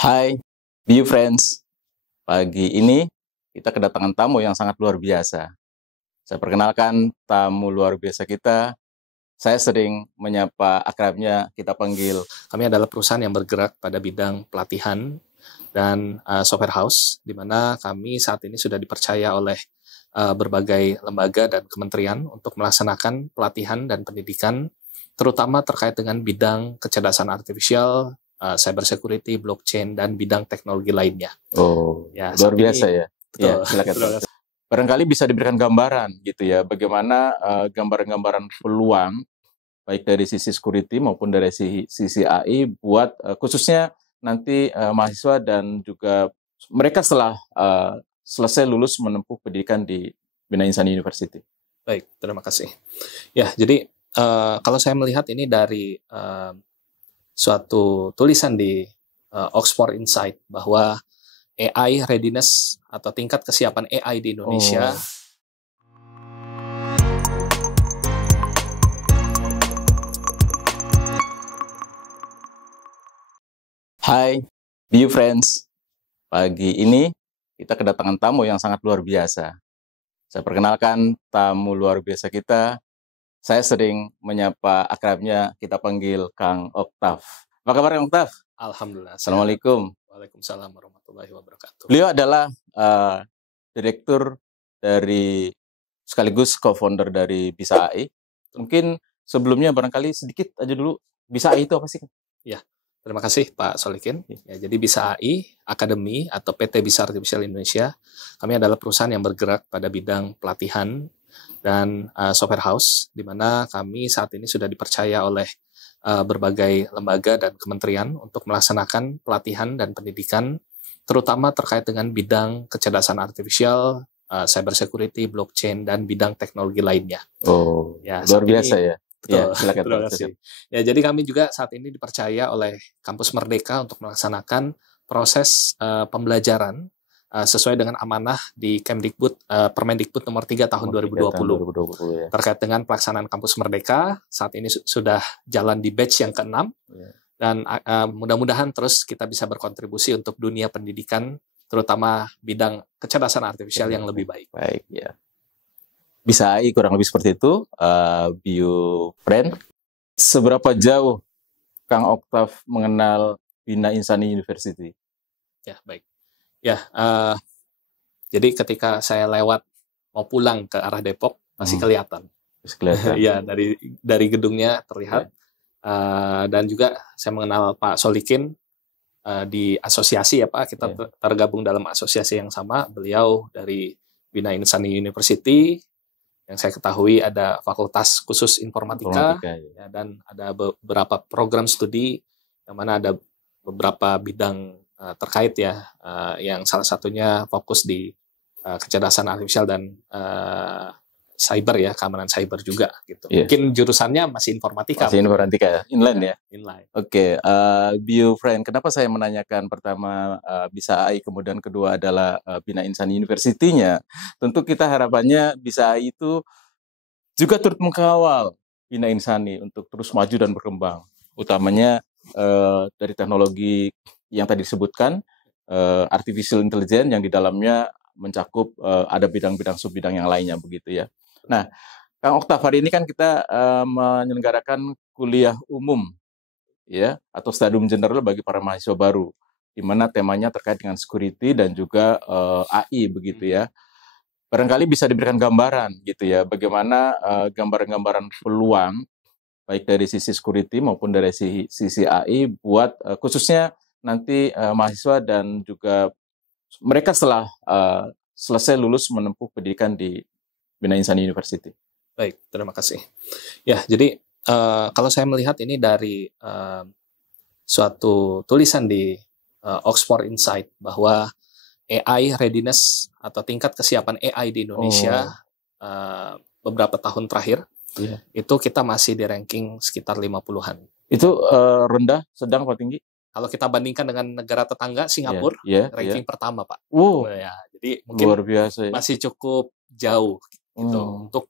Hai, View Friends. Pagi ini kita kedatangan tamu yang sangat luar biasa. Saya perkenalkan tamu luar biasa kita. Saya sering menyapa akrabnya, kita panggil. Kami adalah perusahaan yang bergerak pada bidang pelatihan dan software house, di mana kami saat ini sudah dipercaya oleh berbagai lembaga dan kementerian untuk melaksanakan pelatihan dan pendidikan, terutama terkait dengan bidang kecerdasan artifisial, cyber security, blockchain, dan bidang teknologi lainnya. Oh, Ya, luar saat biasa ini, ya. betul. Ya, silakan. Terima kasih. Barangkali bisa diberikan gambaran gitu ya, bagaimana gambaran-gambaran peluang baik dari sisi security maupun dari sisi AI buat khususnya nanti mahasiswa dan juga mereka setelah selesai lulus menempuh pendidikan di Bina Insani University. Baik, terima kasih. Ya, jadi kalau saya melihat ini dari suatu tulisan di Oxford Insight bahwa AI readiness atau tingkat kesiapan AI di Indonesia. Hai, View Friends. Pagi ini kita kedatangan tamu yang sangat luar biasa. Saya perkenalkan tamu luar biasa kita. Saya sering menyapa akrabnya, kita panggil Kang Oktaf. Apa kabar Kang Oktaf? Alhamdulillah. Assalamualaikum. Waalaikumsalam warahmatullahi wabarakatuh. Beliau adalah direktur dari sekaligus co-founder dari Bisa AI. Mungkin sebelumnya barangkali sedikit aja dulu, Bisa AI itu apa sih? Ya, terima kasih Pak Solikin. Ya, jadi Bisa AI Academy atau PT Bisa Artificial Indonesia, kami adalah perusahaan yang bergerak pada bidang pelatihan dan software house, di mana kami saat ini sudah dipercaya oleh berbagai lembaga dan kementerian untuk melaksanakan pelatihan dan pendidikan, terutama terkait dengan bidang kecerdasan artifisial, cyber security, blockchain, dan bidang teknologi lainnya. Oh, Ya, luar saat biasa ini, ya. betul. Ya, silakan. Terima kasih. Ya, jadi kami juga saat ini dipercaya oleh Kampus Merdeka untuk melaksanakan proses pembelajaran sesuai dengan amanah di Kemdikbud Permendikbud nomor 3 tahun 2020 ya. terkait dengan pelaksanaan Kampus Merdeka. Saat ini sudah jalan di batch yang ke-6 dan mudah-mudahan terus kita bisa berkontribusi untuk dunia pendidikan, terutama bidang kecerdasan artifisial yang lebih baik. Baik, ya. Bisa AI kurang lebih seperti itu, View Friend. Seberapa jauh Kang Oktaf mengenal Bina Insani University? Ya, baik. Ya, jadi ketika saya lewat mau pulang ke arah Depok, masih kelihatan. Ya, dari gedungnya terlihat. Dan juga saya mengenal Pak Solikin di asosiasi ya Pak, kita tergabung dalam asosiasi yang sama. Beliau dari Bina Insani University, yang saya ketahui ada fakultas khusus informatika ya, dan ada beberapa program studi yang mana ada beberapa bidang terkait ya, yang salah satunya fokus di kecerdasan artifisial dan cyber ya, keamanan cyber juga gitu. Mungkin jurusannya masih informatika. Masih informatika, inline ya? Inline. Oke, View Friend, kenapa saya menanyakan pertama Bisa AI, kemudian kedua adalah Bina Insani University-nya? Tentu kita harapannya Bisa AI itu juga turut mengawal Bina Insani untuk terus maju dan berkembang. Utamanya dari teknologi yang tadi disebutkan, artificial intelligence yang di dalamnya mencakup ada bidang-bidang subbidang yang lainnya begitu ya. Nah, Kang Oktaf, hari ini kan kita menyelenggarakan kuliah umum ya atau stadium general bagi para mahasiswa baru, di mana temanya terkait dengan security dan juga AI begitu ya. Barangkali bisa diberikan gambaran gitu ya, bagaimana gambaran-gambaran peluang baik dari sisi security maupun dari sisi AI buat khususnya nanti mahasiswa dan juga mereka setelah selesai lulus menempuh pendidikan di Bina Insani University. Baik, terima kasih. Ya, jadi kalau saya melihat ini dari suatu tulisan di Oxford Insight bahwa AI readiness atau tingkat kesiapan AI di Indonesia beberapa tahun terakhir itu kita masih di ranking sekitar 50-an. Itu rendah, sedang, atau tinggi? Kalau kita bandingkan dengan negara tetangga Singapura, ranking pertama Pak. Wow. Ya, jadi mungkin luar biasa ya. Masih cukup jauh gitu untuk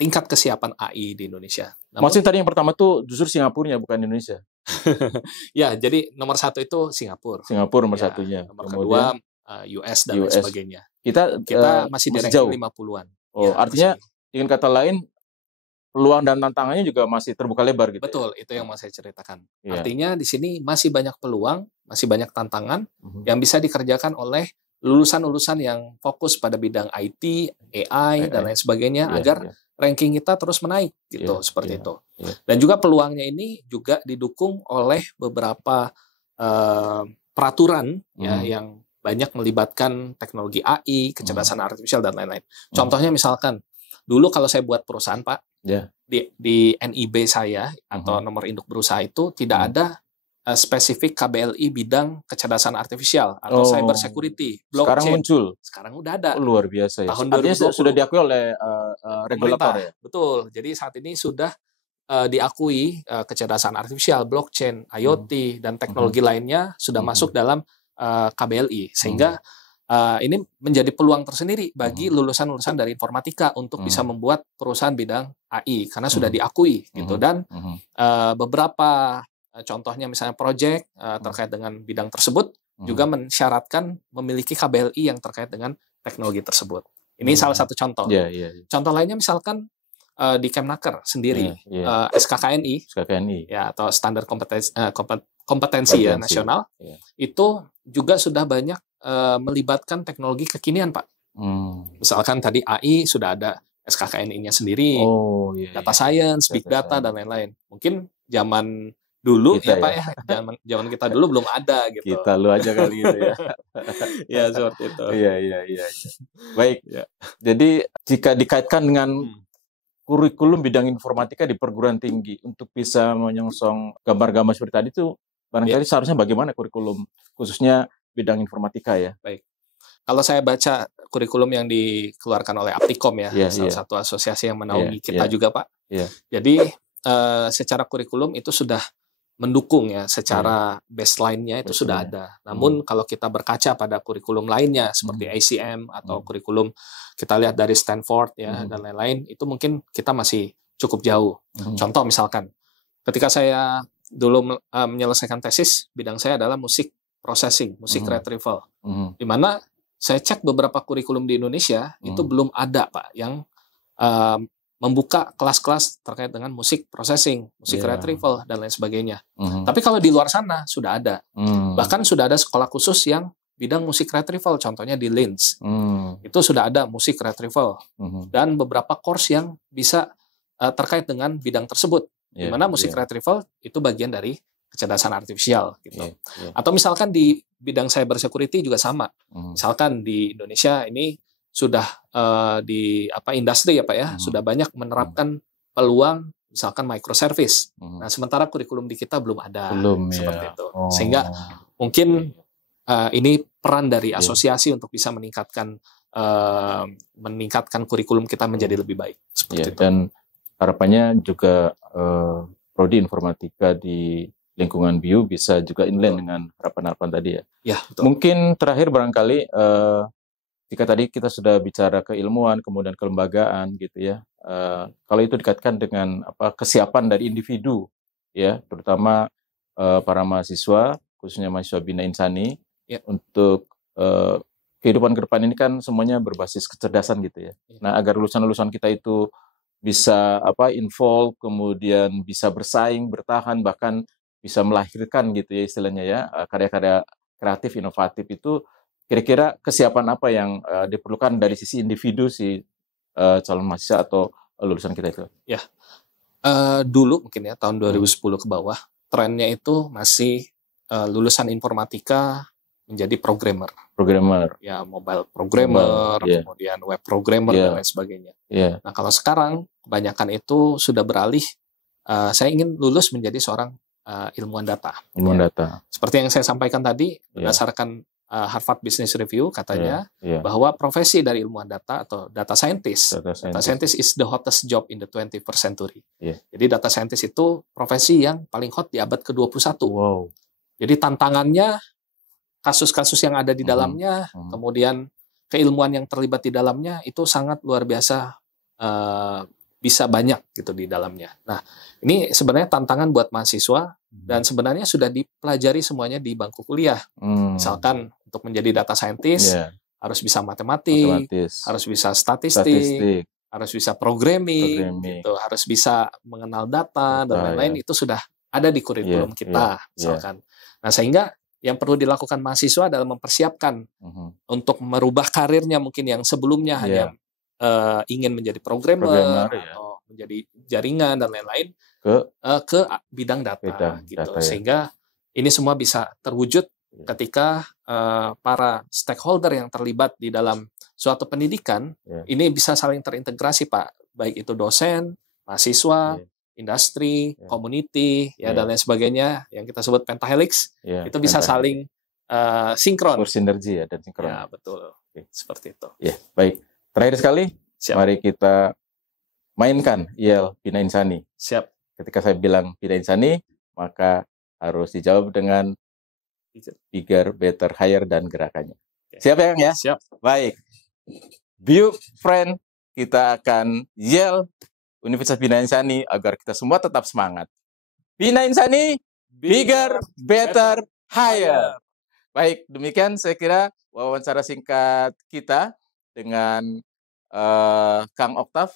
tingkat kesiapan AI di Indonesia. Maksudnya tadi yang pertama tuh justru Singapura bukan Indonesia. Ya, jadi nomor 1 itu Singapura. Singapura nomor satunya. Nomor kedua US dan lain sebagainya. Kita masih di ranking jauh. 50-an. Oh, artinya dengan kata lain peluang dan tantangannya juga masih terbuka lebar gitu. Betul, itu yang mau saya ceritakan. Artinya di sini masih banyak peluang, masih banyak tantangan yang bisa dikerjakan oleh lulusan-lulusan yang fokus pada bidang IT, AI dan lain sebagainya agar ranking kita terus menaik gitu, seperti itu. Dan juga peluangnya ini juga didukung oleh beberapa peraturan yang banyak melibatkan teknologi AI, kecerdasan artifisial dan lain-lain. Contohnya misalkan dulu kalau saya buat perusahaan, Pak, di NIB saya atau nomor induk berusaha itu tidak ada spesifik KBLI bidang kecerdasan artifisial atau cyber security, blockchain. Sekarang muncul. Sekarang udah ada. Luar biasa ya. Tahun artinya sudah diakui oleh regulator ya. Betul. Jadi saat ini sudah diakui kecerdasan artifisial, blockchain, IoT dan teknologi lainnya sudah masuk dalam KBLI, sehingga ini menjadi peluang tersendiri bagi lulusan-lulusan dari informatika untuk bisa membuat perusahaan bidang AI karena sudah diakui gitu. Dan beberapa contohnya misalnya proyek terkait dengan bidang tersebut juga mensyaratkan memiliki KBLI yang terkait dengan teknologi tersebut. Ini salah satu contoh. Contoh lainnya misalkan di Kemnaker sendiri, SKKNI ya, atau standar kompetensi ya nasional, itu juga sudah banyak melibatkan teknologi kekinian, Pak. Misalkan tadi AI sudah ada SKKNI-nya sendiri, data science, big data dan lain-lain. Mungkin zaman dulu kita, Pak ya, zaman kita dulu belum ada gitu. Kita lu aja kali gitu ya. Ya seperti itu. Iya. Baik. Jadi jika dikaitkan dengan kurikulum bidang informatika di perguruan tinggi untuk bisa menyongsong gambar-gambar seperti tadi itu barangkali seharusnya bagaimana kurikulum khususnya bidang informatika ya. Baik. Kalau saya baca kurikulum yang dikeluarkan oleh Aptikom ya, salah satu asosiasi yang menaungi kita juga, Pak. Jadi secara kurikulum itu sudah mendukung ya, secara baseline-nya itu sudah ada. Namun kalau kita berkaca pada kurikulum lainnya seperti ACM atau kurikulum kita lihat dari Stanford ya dan lain-lain, itu mungkin kita masih cukup jauh. Contoh misalkan, ketika saya dulu menyelesaikan tesis, bidang saya adalah musik processing, musik retrieval. Di mana saya cek beberapa kurikulum di Indonesia itu belum ada, Pak, yang membuka kelas-kelas terkait dengan musik processing, musik retrieval dan lain sebagainya. Tapi kalau di luar sana sudah ada. Bahkan sudah ada sekolah khusus yang bidang musik retrieval, contohnya di Linz. Itu sudah ada musik retrieval dan beberapa course yang bisa terkait dengan bidang tersebut. Di mana musik retrieval itu bagian dari kecerdasan artifisial gitu. Atau misalkan di bidang cyber security juga sama. Misalkan di Indonesia ini sudah di industri ya Pak ya, sudah banyak menerapkan peluang misalkan microservice. Nah, sementara kurikulum di kita belum ada seperti itu. Sehingga mungkin ini peran dari asosiasi untuk bisa meningkatkan kurikulum kita menjadi lebih baik seperti itu. Dan harapannya juga prodi informatika di lingkungan BIU bisa juga inline dengan harapan-harapan tadi ya. Ya, betul. Mungkin terakhir barangkali jika tadi kita sudah bicara keilmuan kemudian kelembagaan gitu ya. Kalau itu dikaitkan dengan kesiapan dari individu ya, terutama para mahasiswa khususnya mahasiswa Bina Insani untuk kehidupan ke depan ini kan semuanya berbasis kecerdasan gitu ya. Nah, agar lulusan-lulusan kita itu bisa involve, kemudian bisa bersaing, bertahan, bahkan bisa melahirkan gitu ya istilahnya ya, karya-karya kreatif, inovatif itu kira-kira kesiapan apa yang diperlukan dari sisi individu si calon mahasiswa atau lulusan kita itu? Ya, dulu mungkin ya tahun 2010 ke bawah, trennya itu masih lulusan informatika menjadi programmer. Ya, mobile programmer, kemudian web programmer dan lain sebagainya. Nah, kalau sekarang kebanyakan itu sudah beralih, saya ingin lulus menjadi seorang ilmuwan data. Data. Seperti yang saya sampaikan tadi, berdasarkan Harvard Business Review katanya bahwa profesi dari ilmuwan data atau data scientist is the hottest job in the 21st century. Jadi data scientist itu profesi yang paling hot di abad ke-21. Wow. Jadi tantangannya, kasus-kasus yang ada di dalamnya, kemudian keilmuan yang terlibat di dalamnya itu sangat luar biasa bisa banyak gitu di dalamnya. Nah, ini sebenarnya tantangan buat mahasiswa dan sebenarnya sudah dipelajari semuanya di bangku kuliah. Misalkan untuk menjadi data scientist harus bisa matematik, harus bisa statistik, harus bisa programming. Gitu, harus bisa mengenal data dan lain-lain. Itu sudah ada di kurikulum kita, misalkan. Nah, sehingga yang perlu dilakukan mahasiswa adalah mempersiapkan untuk merubah karirnya mungkin yang sebelumnya hanya ingin menjadi programmer atau menjadi jaringan dan lain-lain ke bidang data gitu. Sehingga ini semua bisa terwujud ketika para stakeholder yang terlibat di dalam suatu pendidikan ini bisa saling terintegrasi, Pak. Baik itu dosen, mahasiswa, industri, community, dan lain sebagainya yang kita sebut pentahelix, itu bisa saling sinkron. Bersinergi dan sinkron. Ya, betul. Seperti itu. Baik. Terakhir sekali, mari kita mainkan IEL Bina Insani. Siap. Ketika saya bilang Bina Insani, maka harus dijawab dengan bigger, better, higher, dan gerakannya. Siap ya, Kang ya? Siap. Baik. View friend, kita akan yell Universitas Bina Insani agar kita semua tetap semangat. Bina Insani, bigger, better, higher. Baik, demikian saya kira wawancara singkat kita dengan Kang Octav,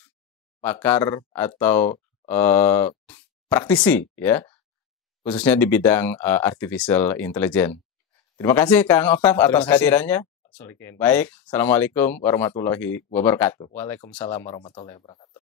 pakar atau praktisi ya, khususnya di bidang artificial intelligence. Terima kasih Kang Octav atas kehadirannya. Baik, Assalamualaikum warahmatullahi wabarakatuh. Waalaikumsalam warahmatullahi wabarakatuh.